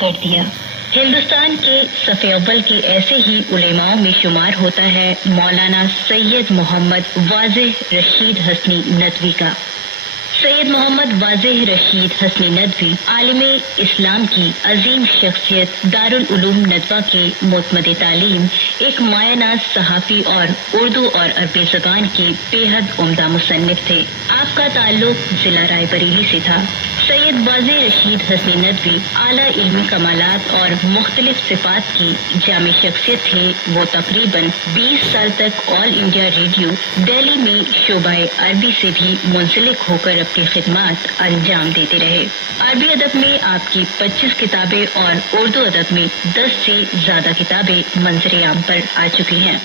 کر دیا۔ ہندوستان کے صف اول کے ایسے ہی علماء میں شمار ہوتا ہے مولانا سید محمد واضح رشید حسنی ندوی کا۔ سید محمد واضح رشید حسنی ندوی عالم اسلام کی عظیم شخصیت، دارالعلوم ندوہ کے معتمد تعلیم، ایک مایہ ناز صحافی اور اردو اور عربی زبان کے بے حد عمدہ مصنف تھے۔ آپ کا تعلق ضلع رائے بریلی سے تھا۔ سید واضح رشید حسنی ندوی اعلیٰ علمی کمالات اور مختلف صفات کی جامع شخصیت تھے۔ وہ تقریباً 20 سال تک آل انڈیا ریڈیو دہلی میں شعبہ عربی سے بھی منسلک ہو کر اپنی خدمات انجام دیتے رہے۔ عربی ادب میں آپ کی 25 کتابیں اور اردو ادب میں 10 سے زیادہ کتابیں منظر عام پر آ چکی ہیں۔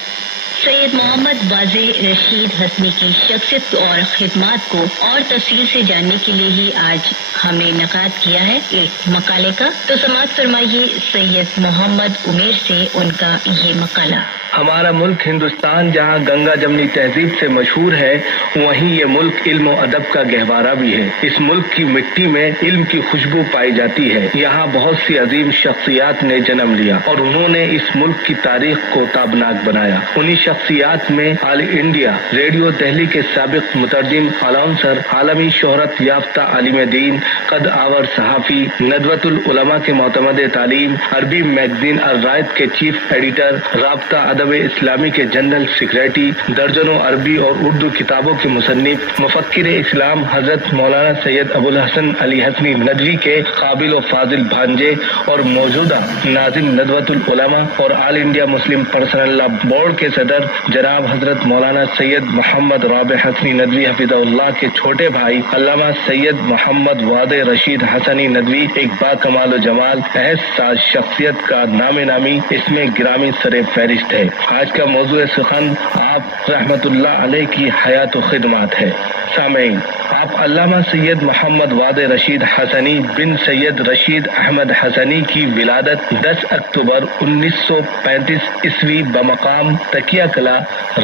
سید محمد واضح رشید حسنی کی شخصیت اور خدمات کو اور تفصیل سے جاننے کے لیے ہی آج ہم نے انعقاد کیا ہے ایک مقالے کا، تو سماعت فرمائیے سید محمد عمیر سے ان کا یہ مقالہ۔ ہمارا ملک ہندوستان جہاں گنگا جمنی تہذیب سے مشہور ہے، وہیں یہ ملک علم و ادب کا گہوارہ بھی ہے۔ اس ملک کی مٹی میں علم کی خوشبو پائی جاتی ہے۔ یہاں بہت سی عظیم شخصیات نے جنم لیا اور انہوں نے اس ملک کی تاریخ کو تابناک بنایا۔ انہی شخصیات میں آل انڈیا ریڈیو دہلی کے سابق مترجم، اناؤنسر، عالمی شہرت یافتہ عالم دین، قد آور صحافی، ندوۃ العلماء کے معتمد تعلیم، عربی میگزین الرائد کے چیف ایڈیٹر، رابطہ ادب اسلامی کے جنرل سیکریٹری، درجنوں عربی اور اردو کتابوں کے مصنف، مفکر اسلام حضرت مولانا سید ابو الحسن علی حسنی ندوی کے قابل و فاضل بھانجے اور موجودہ ناظم ندوۃ العلماء اور آل انڈیا مسلم پرسنل لا بورڈ کے صدر جناب حضرت مولانا سید محمد رابع حسنی ندوی حفظہ اللہ کے چھوٹے بھائی علامہ سید محمد واضح رشید حسنی ندوی ایک با کمال و جمال احس ساز شخصیت کا نام نامی اس میں گرامی سر فہرست ہے۔ آج کا موضوع سخن آپ رحمت اللہ علیہ کی حیات و خدمات ہے۔ سامعین، آپ علامہ سید محمد واضح رشید حسنی بن سید رشید احمد حسنی کی ولادت 10 اکتوبر 1935 عیسوی بمقام تکیہ کلا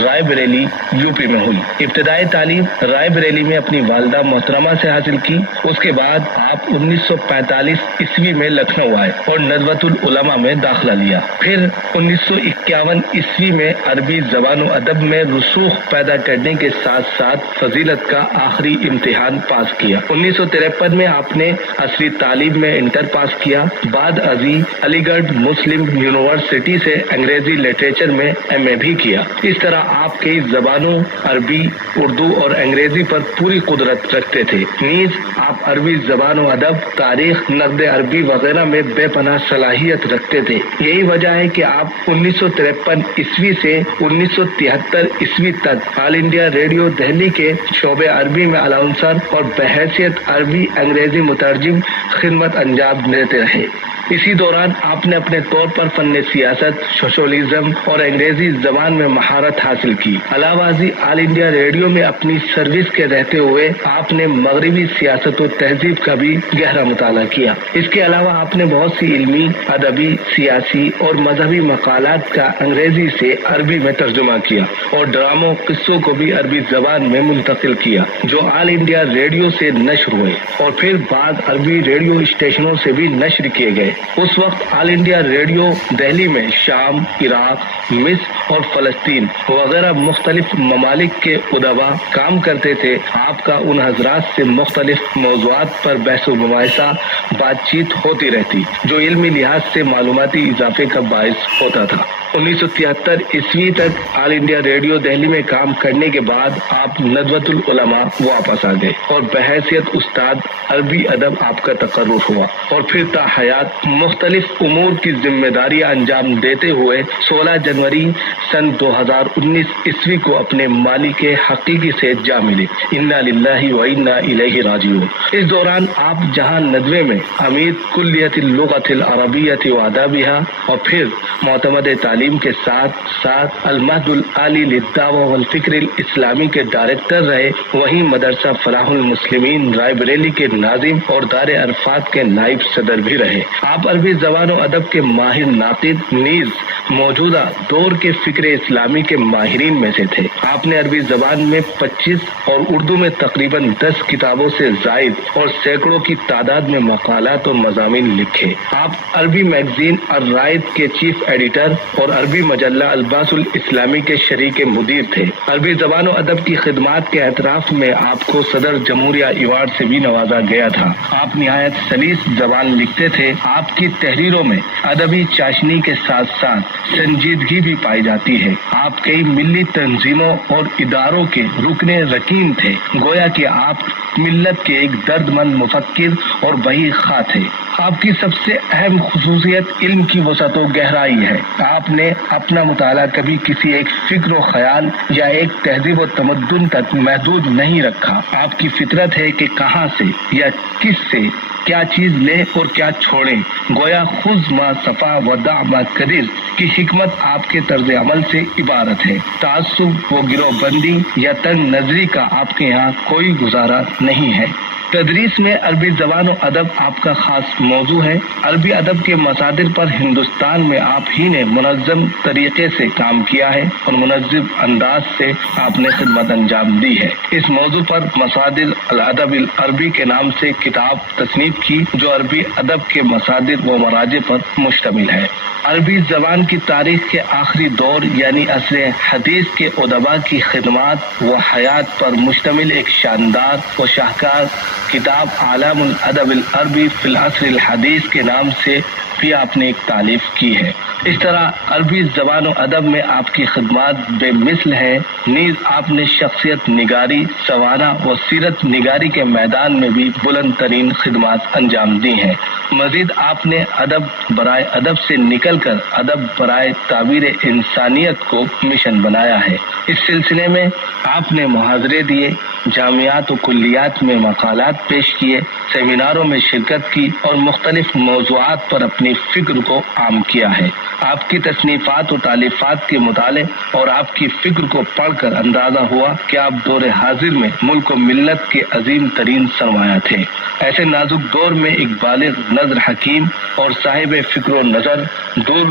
رائے بریلی یو پی میں ہوئی۔ ابتدائی تعلیم رائے بریلی میں اپنی والدہ محترمہ سے حاصل کی۔ اس کے بعد آپ 1945 عیسوی میں لکھنؤ آئے اور ندوۃ العلماء میں داخلہ لیا۔ پھر 1951 عیسوی میں عربی زبان و ادب میں رسوخ پیدا کرنے کے ساتھ ساتھ فضیلت کا آخری امتحان پاس کیا۔ 1953 میں آپ نے عصری تعلیم میں انٹر پاس کیا۔ بعد ازیں علی گڑھ مسلم یونیورسٹی سے انگریزی لٹریچر میں ایم اے بھی کیا۔ اس طرح آپ کئی زبانوں عربی، اردو اور انگریزی پر پوری قدرت رکھتے تھے۔ نیز آپ عربی زبان و ادب، تاریخ، نقد عربی وغیرہ میں بے پناہ صلاحیت رکھتے تھے۔ یہی وجہ ہے کہ آپ 1953 عیسوی سے 1973 عیسوی تک آل انڈیا ریڈیو دہلی کے شعبہ عربی میں اناؤنسر اور بحیثیت عربی انگریزی مترجم خدمت انجام دیتے رہے۔ اسی دوران آپ نے اپنے طور پر فن سیاست، سوشلزم اور انگریزی زبان میں مہارت حاصل کی۔ علاوہ ازیں آل انڈیا ریڈیو میں اپنی سروس کے رہتے ہوئے آپ نے مغربی سیاست و تہذیب کا بھی گہرا مطالعہ کیا۔ اس کے علاوہ آپ نے بہت سی علمی، ادبی، سیاسی اور مذہبی مقالات کا انگریزی سے عربی میں ترجمہ کیا اور ڈراموں، قصوں کو بھی عربی زبان میں منتقل کیا جو آل انڈیا ریڈیو سے نشر ہوئے اور پھر بعد عربی ریڈیو اسٹیشنوں سے بھی نشر کیے گئے۔ اس وقت آل انڈیا ریڈیو دہلی میں شام، عراق، مصر اور فلسطین وغیرہ مختلف ممالک کے ادبا کام کرتے تھے۔ آپ کا ان حضرات سے مختلف موضوعات پر بحث و مباحثہ بات چیت ہوتی رہتی جو علمی لحاظ سے معلوماتی اضافے کا باعث ہوتا تھا۔ 1973 عیسوی تک آل انڈیا ریڈیو دہلی میں کام کرنے کے بعد آپ ندوۃ العلماء واپس آ گئے اور بحیثیت استاد عربی ادب آپ کا تقرر ہوا اور پھر تا حیات مختلف امور کی ذمہ داریاں انجام دیتے ہوئے 16 جنوری سن 2019 عیسوی کو اپنے مالک حقیقی سے جا ملے۔ انا للہ و انا الیہ راجعون۔ اس دوران آپ جہاں ندوے میں امیر کلیت اللغۃ العربیۃ و آدابها اور پھر معتمد تعلیم کے ساتھ ساتھ المہد العالی للدعوہ والفکر الاسلامی کے ڈائریکٹر رہے، وہیں مدرسہ فلاح المسلمین رائے بریلی کے ناظم اور دار عرفات کے نائب صدر بھی رہے۔ آپ عربی زبان و ادب کے ماہر ناقد نیز موجودہ دور کے فکر اسلامی کے ماہرین میں سے تھے۔ آپ نے عربی زبان میں 25 اور اردو میں تقریباً 10 کتابوں سے زائد اور سینکڑوں کی تعداد میں مقالات اور مضامین لکھے۔ آپ عربی میگزین الرائد کے چیف ایڈیٹر اور عربی مجلہ الباس الاسلامی کے شریک مدیر تھے۔ عربی زبان و ادب کی خدمات کے اعتراف میں آپ کو صدر جمہوریہ ایوارڈ سے بھی نوازا گیا تھا۔ آپ نہایت سلیس زبان لکھتے تھے۔ آپ کی تحریروں میں ادبی چاشنی کے ساتھ ساتھ سنجیدگی بھی پائی جاتی ہے۔ آپ کئی ملی تنظیموں اور اداروں کے رکن رکین تھے۔ گویا کہ آپ ملت کے ایک درد مند مفکر اور بحی خواہ تھے۔ آپ کی سب سے اہم خصوصیت علم کی وسعت و گہرائی ہے۔ آپ نے اپنا مطالعہ کبھی کسی ایک فکر و خیال یا ایک تہذیب و تمدن تک محدود نہیں رکھا۔ آپ کی فطرت ہے کہ کہاں سے یا کس سے کیا چیز لیں اور کیا چھوڑیں۔ گویا خذ ما صفا ودع ما قدر کی حکمت آپ کے طرز عمل سے عبارت ہے۔ تعصب و گروہ بندی یا تنگ نظری کا آپ کے یہاں کوئی گزارا نہیں ہے۔ تدریس میں عربی زبان و ادب آپ کا خاص موضوع ہے۔ عربی ادب کے مصادر پر ہندوستان میں آپ ہی نے منظم طریقے سے کام کیا ہے اور منظم انداز سے آپ نے خدمت انجام دی ہے۔ اس موضوع پر مصادر الادب العربی کے نام سے کتاب تصنیف کی جو عربی ادب کے مصادر و مراجع پر مشتمل ہے۔ عربی زبان کی تاریخ کے آخری دور یعنی عصر حدیث کے ادباء کی خدمات و حیات پر مشتمل ایک شاندار و شاہکار کتاب عالم الادب العربی فی العصر الحدیث کے نام سے بھی آپ نے ایک تالیف کی ہے۔ اس طرح عربی زبان و ادب میں آپ کی خدمات بے مثل ہیں۔ نیز آپ نے شخصیت نگاری، سوانح و سیرت نگاری کے میدان میں بھی بلند ترین خدمات انجام دی ہیں۔ مزید آپ نے ادب برائے ادب سے نکل کر ادب برائے تعبیر انسانیت کو مشن بنایا ہے۔ اس سلسلے میں آپ نے محاضرے دیے، جامعات و کلیات میں مقالات پیش کیے، سیمیناروں میں شرکت کی اور مختلف موضوعات پر اپنی فکر کو عام کیا ہے۔ آپ کی تصنیفات و تالیفات کے مطالعے اور آپ کی فکر کو پڑھ کر اندازہ ہوا کہ آپ دور حاضر میں ملک و ملت کے عظیم ترین سرمایہ تھے۔ ایسے نازک دور میں ایک بالغ نظر حکیم اور صاحب فکر و نظر دور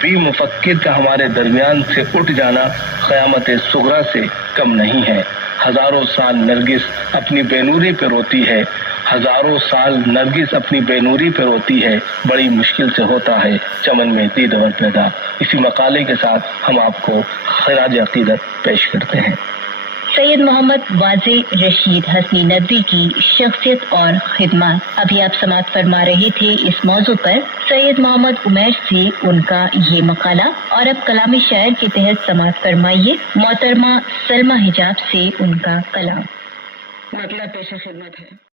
بھی مفکر کا ہمارے درمیان سے اٹھ جانا قیامت صغریٰ سے کم نہیں ہے۔ ہزاروں سال نرگس اپنی بے نوری پہ روتی ہے، ہزاروں سال نرگس اپنی بے نوری پہ روتی ہے، بڑی مشکل سے ہوتا ہے چمن میں دیدور پیدا۔ اسی مقالے کے ساتھ ہم آپ کو خراج عقیدت پیش کرتے ہیں۔ سید محمد واضح رشید حسنی ندوی کی شخصیت اور خدمات۔ ابھی آپ سماعت فرما رہے تھے اس موضوع پر سید محمد عمیر سے ان کا یہ مقالہ، اور اب کلام شاعر کے تحت سماعت فرمائیے محترمہ سلمہ حجاب سے ان کا کلام۔ مطلب پیش خدمت ہے۔